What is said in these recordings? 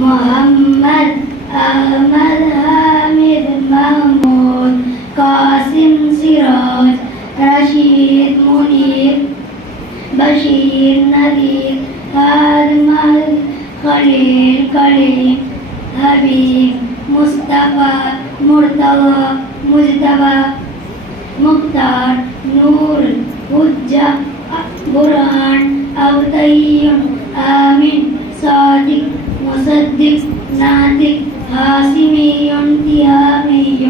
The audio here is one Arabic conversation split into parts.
محمد أحمد حامد محمود قاسم سراج رشيد منير بشير نذير هادم خليل كريم حبيب مصطفى مرتضى مجتبى مختار نور حجة برهان أوتي آمين صادق مصدق ناطق هاشمي تهامي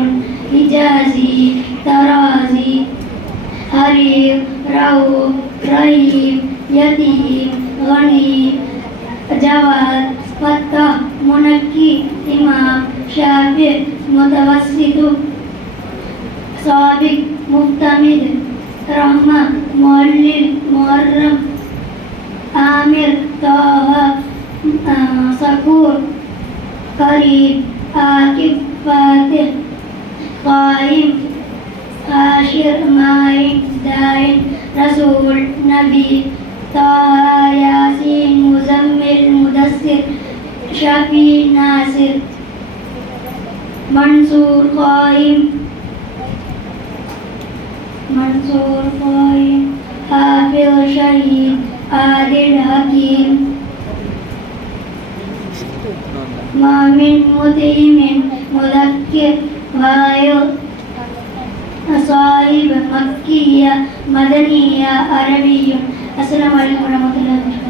حجازي ترازي حرير رؤوف رحيم يتيم غني جواد فتح منكي إمام شافع متوسط سابق مبتمد رحمة مولد محرم آمر طه صقور قريب عاقب فاتح قائم عاشر ماعين داين رسول نبي طه ياسين مزمل مدثر شفيع ناصر منصور قائم حافظ شهيد عادل حكيم مؤمن مطيم مذكر واعظ صاحب مكية مدنية عربية. السلام عليكم ورحمة الله وبركاته.